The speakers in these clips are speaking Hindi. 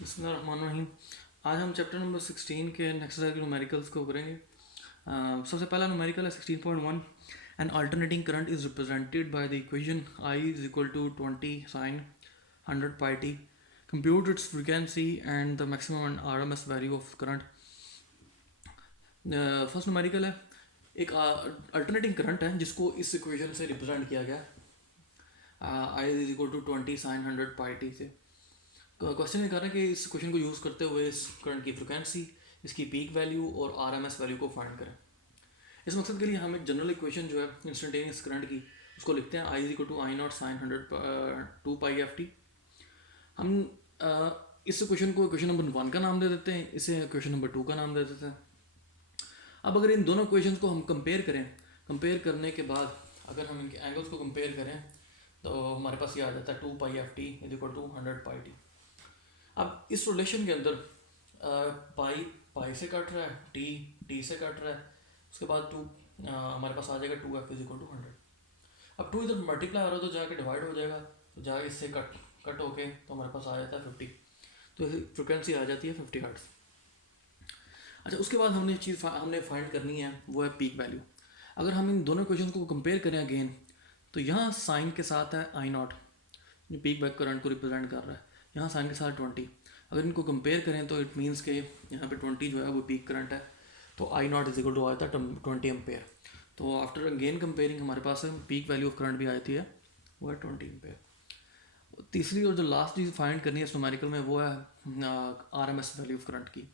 बिस्मिल्लाहिर्रहमानिर्रहीम। आज हम चैप्टर नंबर 16 के एक्सरसाइज के न्यूमेरिकल्स को करेंगे। सबसे पहला न्यूमेरिकल है 16.1। An alternating current is represented by the equation I is equal to 20 sine 100 pi T. Compute its frequency and the maximum and R M S value of current. First numerical है एक अल्टरनेटिंग करंट है जिसको इस इक्वेशन से रिप्रेजेंट किया गया I is equal to 20 sine 100 pi t से। क्वेश्चन ये कर रहे हैं कि इस क्वेश्चन को यूज़ करते हुए इस करंट की फ्रिक्वेंसी, इसकी पीक वैल्यू और आरएमएस वैल्यू को फाइंड करें। इस मकसद के लिए हम एक जनरल इक्वेशन जो है इंस्टेंटेनियस करंट की उसको लिखते हैं I equal to I naught sine 100 2 pi f t. हम इस क्वेश्चन को क्वेश्चन नंबर 1 का नाम दे देते हैं, इसे क्वेश्चन नंबर 2 का नाम दे देते हैं। अब अगर इन दोनों क्वेश्चन को हम कंपेयर करने के बाद अगर हम इनके एंगल्स को कंपेयर करें तो हमारे पास ये आ जाता है 2 pi f t is equal to 100 pi t. अब इस रिलेशन के अंदर पाई पाई से कट रहा है, टी टी से कट रहा है, उसके बाद टू हमारे पास आ जाएगा 2f इज इक्वल टू 100। अब 2 इधर मल्टीप्लाई हो रहा है तो जाके डिवाइड हो जाएगा, तो जाके इससे कट होके तो हमारे पास आ जाता है 50। तो फ्रिक्वेंसी आ जाती है 50 हर्ट्ज। अच्छा, उसके बाद हमने फाइंड करनी है वो है पीक वैल्यू। अगर हम इन दोनों क्वेश्चन को कंपेयर करें अगेन तो यहाँ साइन के साथ है आई नॉट जो पीक बैक करंट को रिप्रेजेंट कर रहा है, यहाँ साइन के साथ 20। अगर इनको कंपेयर करें तो इट मीन्स के यहाँ पे 20 जो है वो पीक करंट है, तो आई नॉट इज इक्वल टू आया था 20 एम्पेयर। तो आफ्टर अगेन कंपेयरिंग हमारे पास पीक वैल्यू ऑफ करंट भी आई थी है वो है 20 एम्पेयर। तीसरी और जो लास्ट चीज़ फाइंड करनी है इस न्यूमेरिकल में वो है R M S value of current की।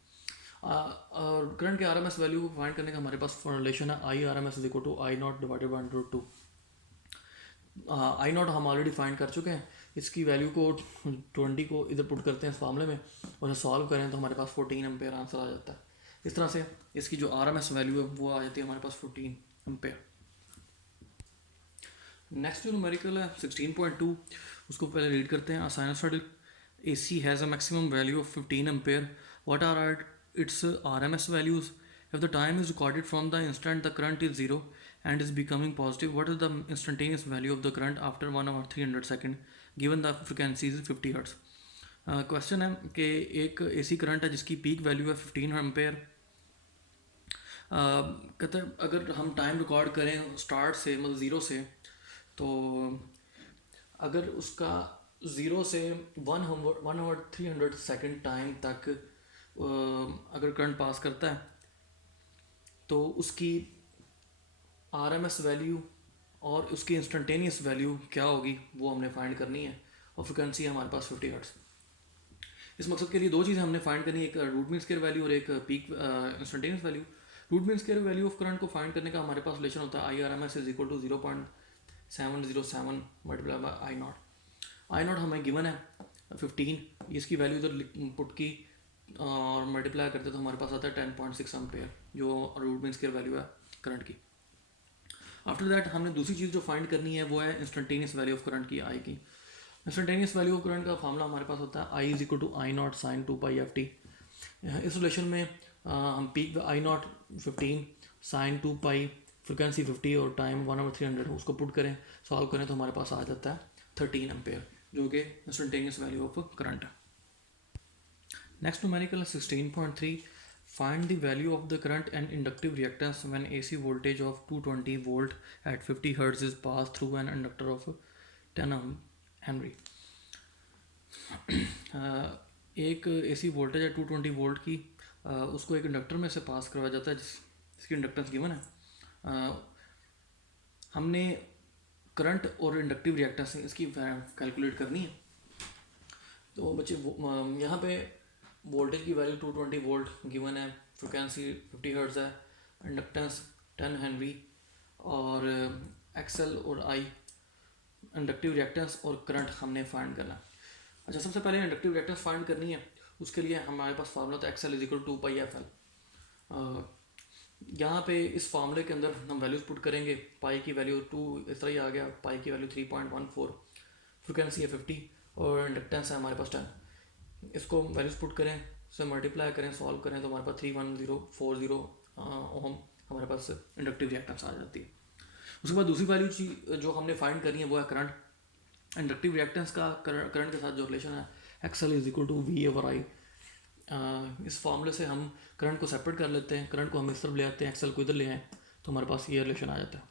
और करंट के आर एम एस वैल्यू को फाइंड करने का हमारे पास रिलेशन है I R M S is equal to I not divided by √2। I not हम ऑलरेडी फाइंड कर चुके हैं, इसकी वैल्यू को 20 को इधर पुट करते हैं इस मामले में और सॉल्व करें तो हमारे पास 14 एम्पेयर आंसर आ जाता है। इस तरह से इसकी जो आर एम एस वैल्यू है वो आ जाती है हमारे पास 14 एम्पेयर। नेक्स्ट जो न्यूमेरिकल है 16.2, उसको पहले रीड करते हैं। Sinusoidal AC has a maximum value of 15 ampere. What are its RMS values? If the time is recorded from the instant the current is 0 and is becoming positive, what is the instantaneous value of the current after 1 hour 300 seconds given the frequency is 50 Hz? Question है कि एक AC करंट है जिसकी पीक वैल्यू है 15 एम्पेयर। कहते हैं अगर हम टाइम रिकॉर्ड करें स्टार्ट से मतलब ज़ीरो से, तो अगर उसका 0 से 1 आवर 300 सेकेंड टाइम तक अगर करंट पास करता है तो उसकी आरएमएस वैल्यू और उसकी इंस्टेंटेनियस वैल्यू क्या होगी वो हमने फाइंड करनी है, और फ्रिक्वेंसी है हमारे पास 50 हर्ट्ज। इस मकसद के लिए दो चीज़ें हमने फाइंड करनी है, एक रूट मीन स्क्वायर वैल्यू और एक peak instantaneous value. Root mean square value of current को फाइंड करने का हमारे पास रिलेशन होता है I R M S is equal to 0.707 multiply by I not. I not हमें गिवन है 15, इसकी वैल्यू इधर पुट की और मल्टीप्लाई करते तो हमारे पास आता है 10.6 एम्पेयर जो रूट मीन स्क्वायर वैल्यू है करंट की। आफ्टर दैट हमने दूसरी चीज़ जो फाइंड करनी है वो है इंस्टेंटेनियस वैल्यू ऑफ करंट की, आई की। इंस्टेंटेनियस वैल्यू ऑफ करंट का फार्मूला हमारे पास होता है I is equal to I naught sine 2 pi f t. इस रिलेशन में हम peak I naught 15 sine 2 pi frequency 50 और टाइम 1 आवर 300 उसको पुट करें सॉल्व करें तो हमारे पास आ जाता है 13 एम्पेयर जो कि इंस्टेंटेनियस वैल्यू ऑफ करंट है। Next numerical 16.3, find the value of the current and inductive reactance when AC voltage of 220 volt at 50 Hz is passed through an inductor of 10 Henry। एक AC वोल्टेज है 220 वोल्ट की, उसको एक इंडक्टर में से पास करवाया जाता है जिसकी इंडक्टेंस गिवन है। हमने करंट और इंडक्टिव रिएक्टेंस इसकी कैलकुलेट करनी है। तो बच्चे यहाँ पे वोल्टेज की वैल्यू 220 वोल्ट गिवन है, फ्रिक्वेंसी 50 हर्ट्ज है, इंडक्टेंस 10 हेनरी और एक्सएल और आई इंडक्टिव रिएक्टेंस और करंट हमने फाइंड करना। अच्छा, सबसे पहले इंडक्टिव रिएक्टेंस फाइंड करनी है, उसके लिए हमारे पास फार्मूला था XL is equal to 2 pi F L. यहाँ पे इस फार्मूले के अंदर हम वैल्यूज पुट करेंगे, पाई की वैल्यू 2 इस तरह ही आ गया, पाई की वैल्यू 3.14, फ्रिक्वेंसी है 50 और इंडक्टेंस है हमारे पास 10। इसको वैल्यूज पुट करें, उसे मल्टीप्लाई करें, सॉल्व करें तो हमारे पास 31040 ओम हमारे पास इंडक्टिव रिएक्टेंस आ जाती है। उसके बाद दूसरी वैल्यू जो हमने फाइंड करनी है वो है करंट। इंडक्टिव रिएक्टेंस का करंट के साथ जो रिलेशन है XL is equal to V over I. इस फॉर्मूले से हम करंट को सेपरेट कर लेते हैं, करंट को हम इस तरफ ले आते हैं, एक्सएल को इधर ले आए, तो हमारे पास ये रिलेशन आ जाता है।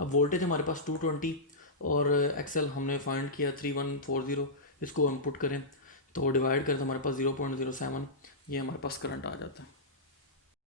अब वोल्टेज हमारे पास 220 और एक्सएल हमने फाइंड किया 3140, इसको हम पुट करें तो डिवाइड करें तो हमारे पास 0.07, ये हमारे पास करंट आ जाता है।